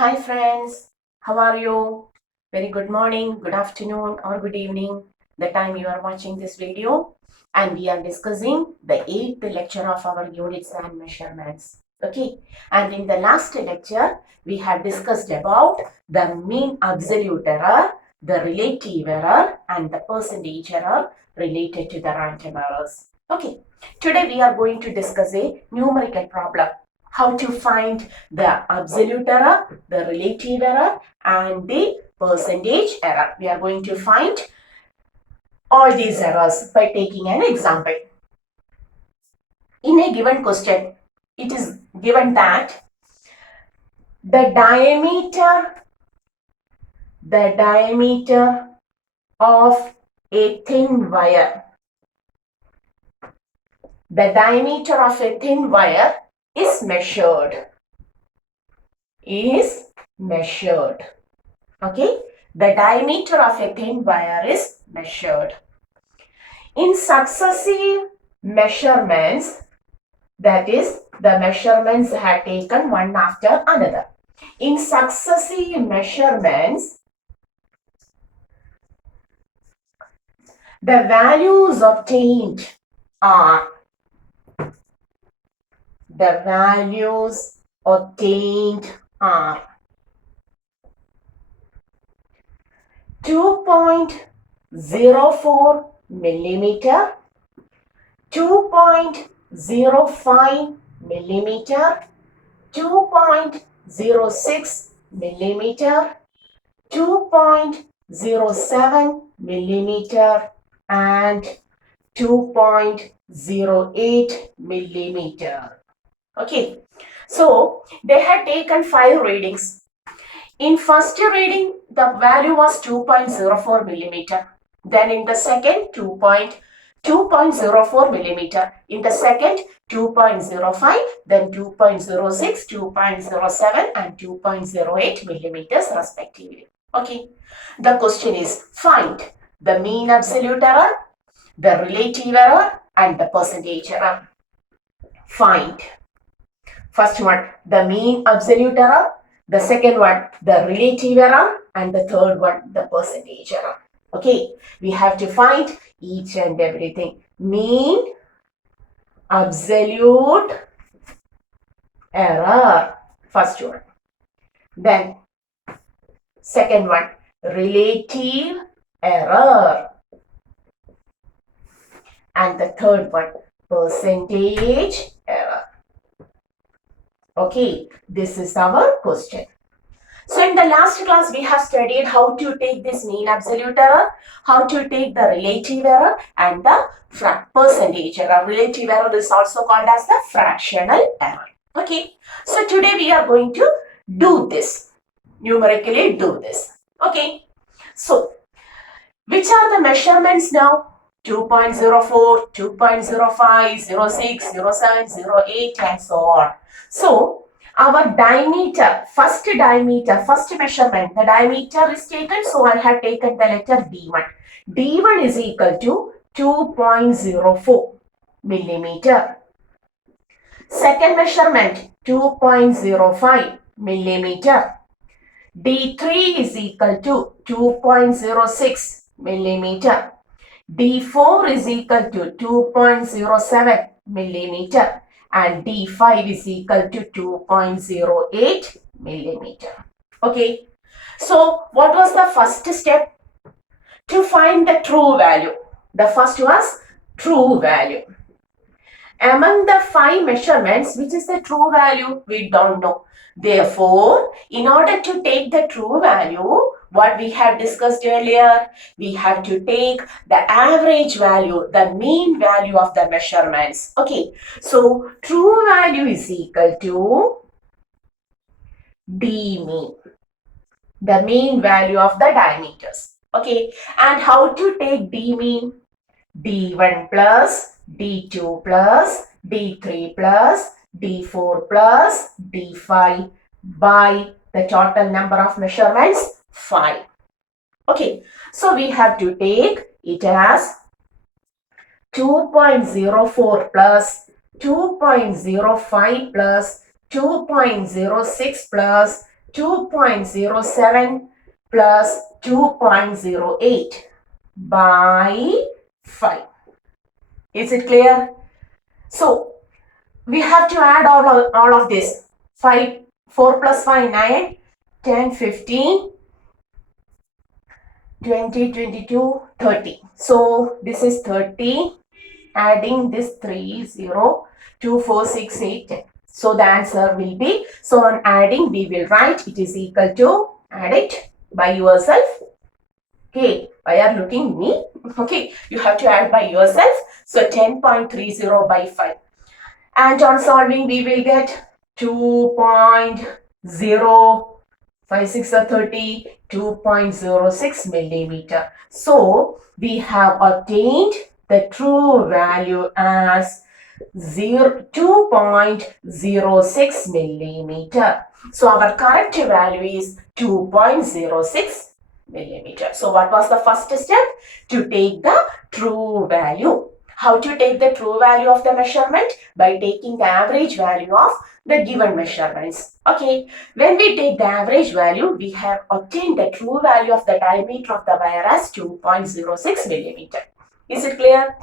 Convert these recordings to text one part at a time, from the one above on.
Hi friends, how are you? Very good morning, good afternoon or good evening, the time you are watching this video. And we are discussing the 8th lecture of our units and measurements. Okay, and in the last lecture, we have discussed about the mean absolute error, the relative error and the percentage error related to the random errors. Okay, today we are going to discuss a numerical problem. How to find the absolute error, the relative error and the percentage error. We are going to find all these errors by taking an example. In a given question, it is given that the diameter of a thin wire, the diameter of a thin wire is measured. Okay, the diameter of a thin wire is measured. In successive measurements, that is, the measurements are taken one after another. In successive measurements, the values obtained are 2.04 millimeter, 2.05 millimeter, 2.06 millimeter, 2.07 millimeter and 2.08 millimeter. Okay, so they had taken 5 readings. In first reading, the value was 2.04 millimeter. Then in the second, 2.04 millimeter. In the second, 2.05, then 2.06, 2.07 and 2.08 millimeters respectively. Okay. The question is find the mean absolute error, the relative error and the percentage error. Find. First one, the mean absolute error. The second one, the relative error. And the third one, the percentage error. Okay, we have to find each and everything. Mean absolute error. First one. Then, second one, relative error. And the third one, percentage error. Okay, this is our question. So in the last class, we have studied how to take this mean absolute error, how to take the relative error and the percentage error. Relative error is also called as the fractional error. Okay, so today we are going to do this, numerically do this. Okay, so which are the measurements now? 2.04, 2.05, 06, 07, 08 and so on. So our diameter, first measurement, the diameter is taken. So I have taken the letter D1. D1 is equal to 2.04 millimeter. Second measurement, 2.05 millimeter. D3 is equal to 2.06 millimeter. D4 is equal to 2.07 millimeter and D5 is equal to 2.08 millimeter. Okay. So what was the first step? To find the true value. The first was true value. Among the 5 measurements, which is the true value? We don't know. Therefore, in order to take the true value, what we have discussed earlier, we have to take the average value, the mean value of the measurements. Okay, so true value is equal to D mean, the mean value of the diameters. Okay, and how to take D mean? D1 plus, D2 plus, D3 plus, D4 plus, D5 by the total number of measurements, 5. Okay, so we have to take it as 2.04 plus 2.05 plus 2.06 plus 2.07 plus 2.08 by 5. Is it clear? So we have to add all of this. 4 plus 5, 9, 10, 15, 20, 22, 30. So this is 30. Adding this 3, 0, 2, 4, 6, 8, 10. So the answer will be, so on adding we will write it is equal to, add it by yourself. Okay, why are looking me? Okay, you have to add by yourself. So 10.30 by 5. And on solving we will get 2.056 or 30, 2.06 millimeter. So we have obtained the true value as 2.06 millimeter. So our correct value is 2.06 millimeter. So what was the first step? To take the true value. How to take the true value of the measurement? By taking the average value of the given measurements. Okay, when we take the average value, we have obtained the true value of the diameter of the wire as 2.06 millimeter. Is it clear?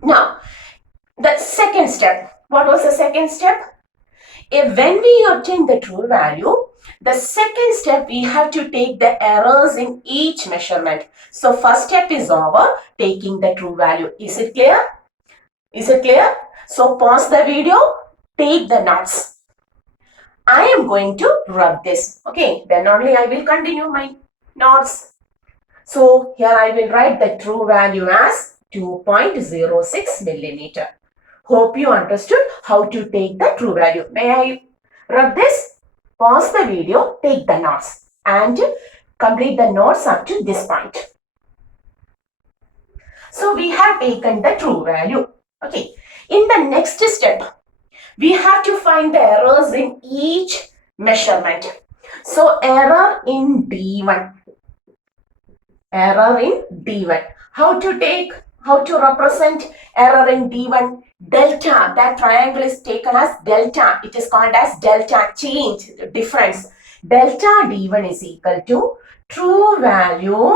Now, the second step. What was the second step? When we obtain the true value, the second step we have to take the errors in each measurement. So first step is over, taking the true value. Is it clear? Is it clear? So pause the video, take the notes. I am going to rub this. Okay, then only I will continue my notes. So here I will write the true value as 2.06 millimeter. Hope you understood how to take the true value. May I rub this? Pause the video, take the notes and complete the notes up to this point. So we have taken the true value. Okay. In the next step, we have to find the errors in each measurement. So error in D1. Error in D1. How to represent error in D1? Delta, that triangle is taken as delta. It is called as delta, change, difference. Delta D1 is equal to true value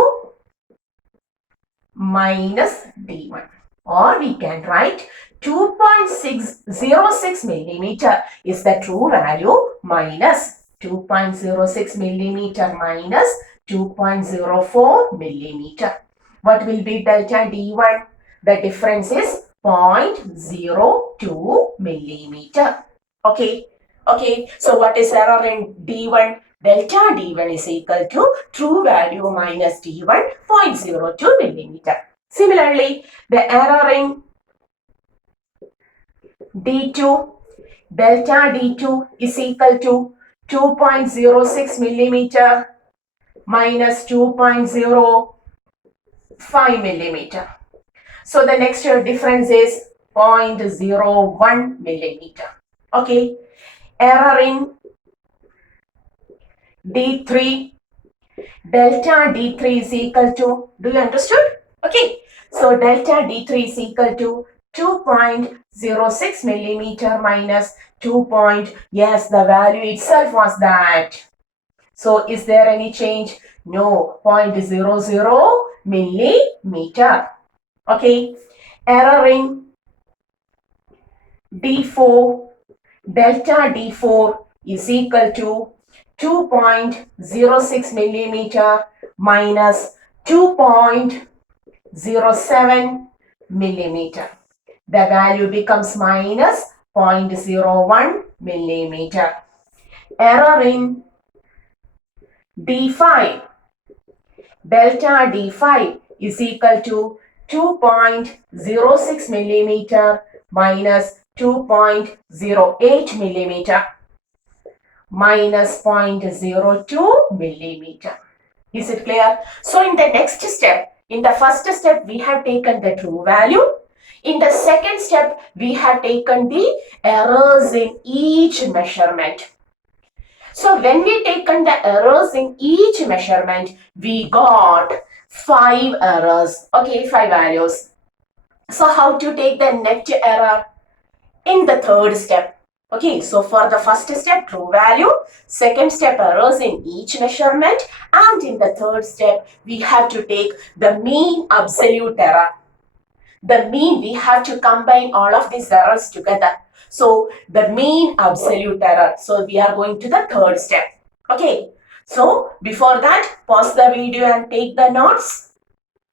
minus D1. Or we can write 2.606 millimeter is the true value minus 2.06 millimeter minus 2.04 millimeter. What will be delta D1? The difference is 0.02 millimeter. Okay. Okay. So what is error in D1? Delta D1 is equal to true value minus D1, 0.02 millimeter. Similarly, the error in D2, delta D2 is equal to 2.06 millimeter minus 2.05 millimeter. So the next difference is 0.01 millimeter. Okay. Error in D3, delta D3 is equal to, do you understood? Okay. So delta D3 is equal to 2.06 millimeter minus 2. Yes, the value itself was that. So is there any change? No, 0.00 millimeter. Okay. Error in D4, delta D4 is equal to 2.06 millimeter minus 2.07 millimeter. The value becomes minus 0.01 millimeter. Error in D5, delta D5 is equal to 2.06 millimeter minus 2.08 millimeter minus 0.02 millimeter. Is it clear? So in the next step, in the first step, we have taken the true value. In the second step, we have taken the errors in each measurement. So when we taken the errors in each measurement, we got 5 errors. Okay, 5 values. So how to take the net error? In the third step, Okay, so for the first step, true value. Second step, errors in each measurement. And in the third step, we have to take the mean absolute error. The mean, we have to combine all of these errors together. So the mean absolute error. So we are going to the third step. Okay, so before that, pause the video and take the notes.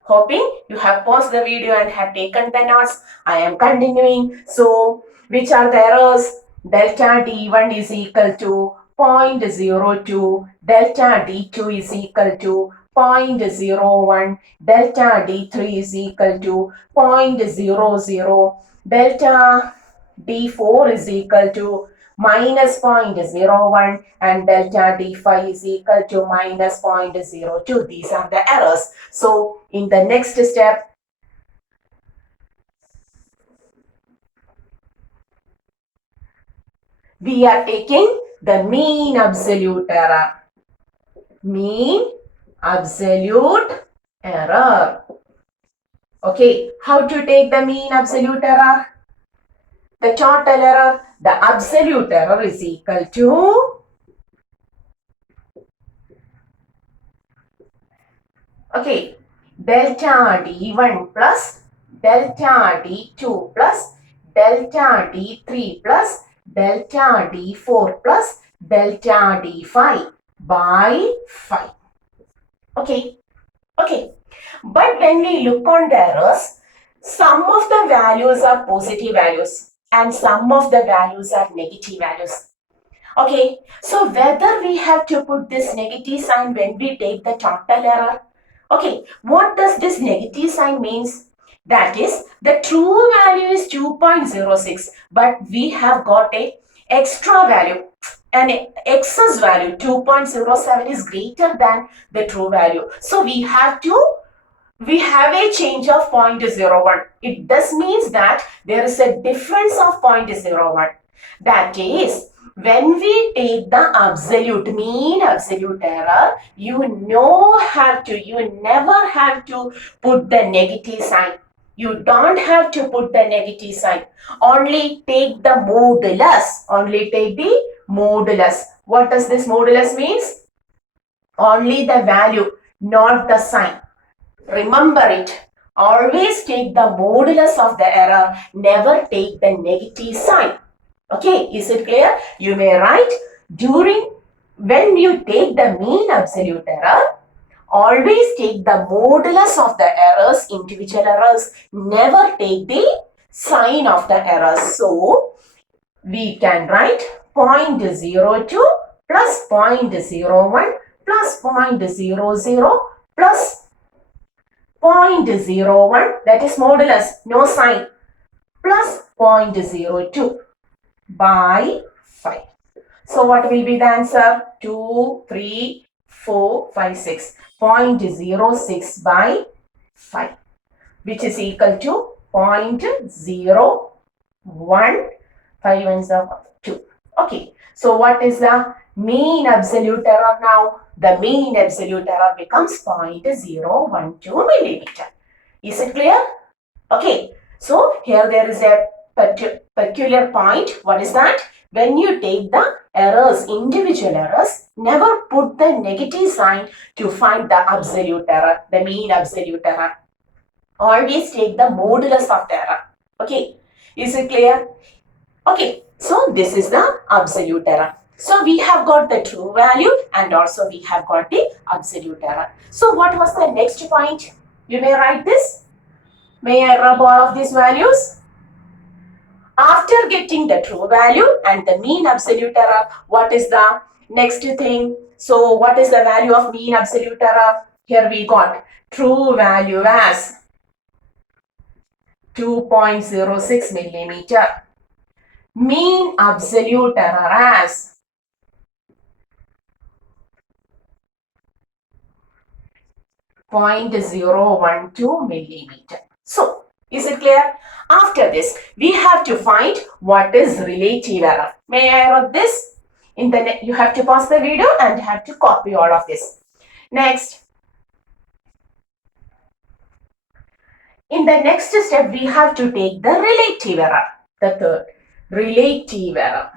Hoping you have paused the video and have taken the notes. I am continuing. So which are the errors? Delta D1 is equal to 0.02, delta D2 is equal to 0.01, delta D3 is equal to 0.00, delta D4 is equal to minus 0.01 and delta D5 is equal to minus 0.02. These are the errors. So in the next step, we are taking the mean absolute error. Mean absolute error. Okay, how to take the mean absolute error? The total error, the absolute error is equal to, okay, delta D1 plus delta D2 plus delta D3 plus delta D4 plus delta D5 by 5. Okay, okay. But when we look on the errors, some of the values are positive values and some of the values are negative values. Okay, so whether we have to put this negative sign when we take the total error. Okay, what does this negative sign means? That is, the true value is 2.06, but we have got a extra value. An excess value 2.07 is greater than the true value. So we have a change of 0.01. This means that there is a difference of 0.01. That is, when we take the absolute mean absolute error, you never have to put the negative sign. You don't have to put the negative sign. Only take the modulus. Only take the modulus. What does this modulus means? Only the value, not the sign. Remember it. Always take the modulus of the error. Never take the negative sign. Okay, is it clear? You may write when you take the mean absolute error, always take the modulus of the errors, individual errors. Never take the sign of the errors. So, we can write 0.02 plus 0.01 plus 0.00 plus 0.01, that is modulus, no sign, plus 0.02 by 5. So what will be the answer? 2, 3, 4, 5, 6. 0.06 by 5, which is equal to 0.01. 5 ones are 2. Okay, so what is the mean absolute error now? The mean absolute error becomes 0.012 millimeter. Is it clear? Okay, so here there is a peculiar point. What is that? When you take the errors, individual errors, never put the negative sign to find the absolute error, the mean absolute error. Always take the modulus of the error. Okay, is it clear? Okay, so this is the absolute error. So we have got the true value and also we have got the absolute error. So what was the next point? You may write this. May I rub all of these values? After getting the true value and the mean absolute error, what is the next thing? So what is the value of mean absolute error? Here we got true value as 2.06 millimeter. Mean absolute error as 0.012 millimeter. So, is it clear? After this, we have to find what is relative error. May I write this? You have to pause the video and have to copy all of this. Next, in the next step, we have to take the relative error. The third, relative error.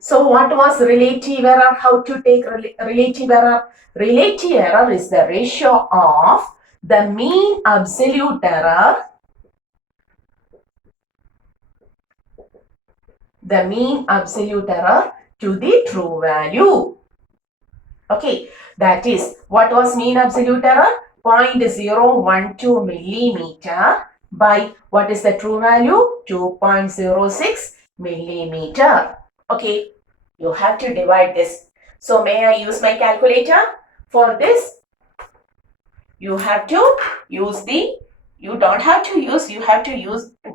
So what was relative error? How to take relative error? Relative error is the ratio of the mean absolute error, to the true value. Okay, that is, what was mean absolute error? 0.012 millimeter by, what is the true value? 2.06 millimeter. Okay, you have to divide this. So may I use my calculator? For this, you have to use you don't have to use, you have to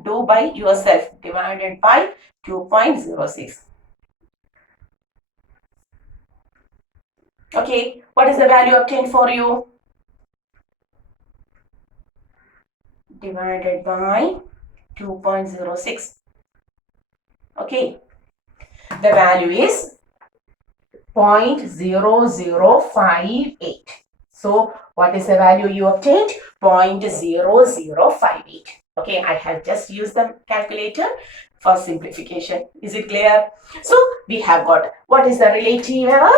do by yourself, divided by 2.06. Okay, what is the value obtained for you? Divided by 2.06. Okay, the value is 0.0058. So what is the value you obtained? 0.0058. Okay, I have just used the calculator for simplification. Is it clear? So we have got, what is the relative error?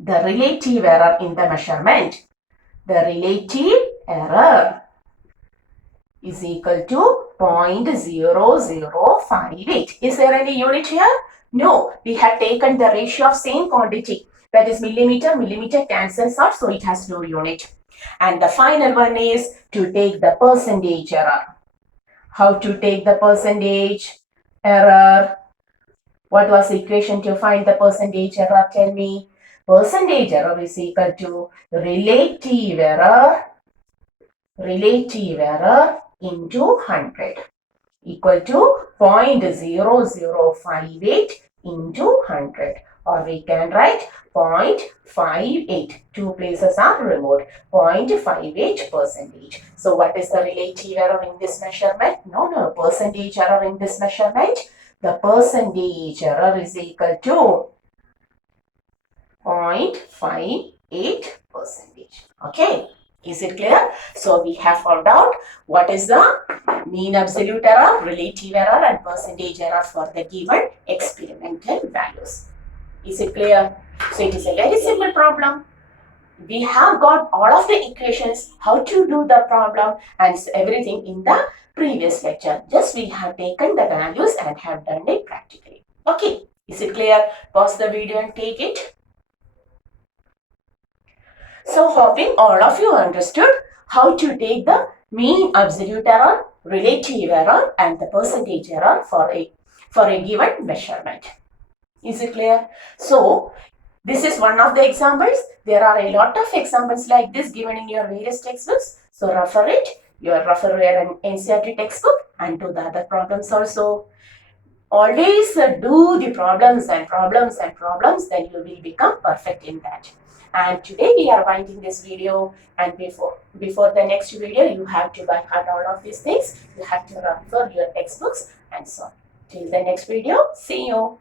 The relative error in the measurement. The relative error is equal to 0.0058. Is there any unit here? No, we have taken the ratio of same quantity, that is millimeter. Millimeter cancels out, so it has no unit. And the final one is to take the percentage error. How to take the percentage error? What was the equation to find the percentage error? Tell me. Percentage error is equal to relative error into 100, equal to 0.0058 into 100, or we can write 0.58. Two places are removed. 0.58 percentage. So what is the relative error in this measurement? No, percentage error in this measurement. The percentage error is equal to 0.58 percentage. Okay. Is it clear? So we have found out what is the mean absolute error, relative error and percentage error for the given experimental values. Is it clear? So it is a very simple problem. We have got all of the equations, how to do the problem and everything in the previous lecture. Just we have taken the values and have done it practically. Okay. Is it clear? Pause the video and take it. So hoping all of you understood how to take the mean absolute error, relative error and the percentage error for a given measurement. Is it clear? So this is one of the examples. There are a lot of examples like this given in your various textbooks. So refer it. Refer your NCERT textbook and do the other problems also. Always do the problems, then you will become perfect in that. And today we are winding this video, and before the next video you have to by heart all of these things. You have to refer your textbooks and so on. Till the next video, see you.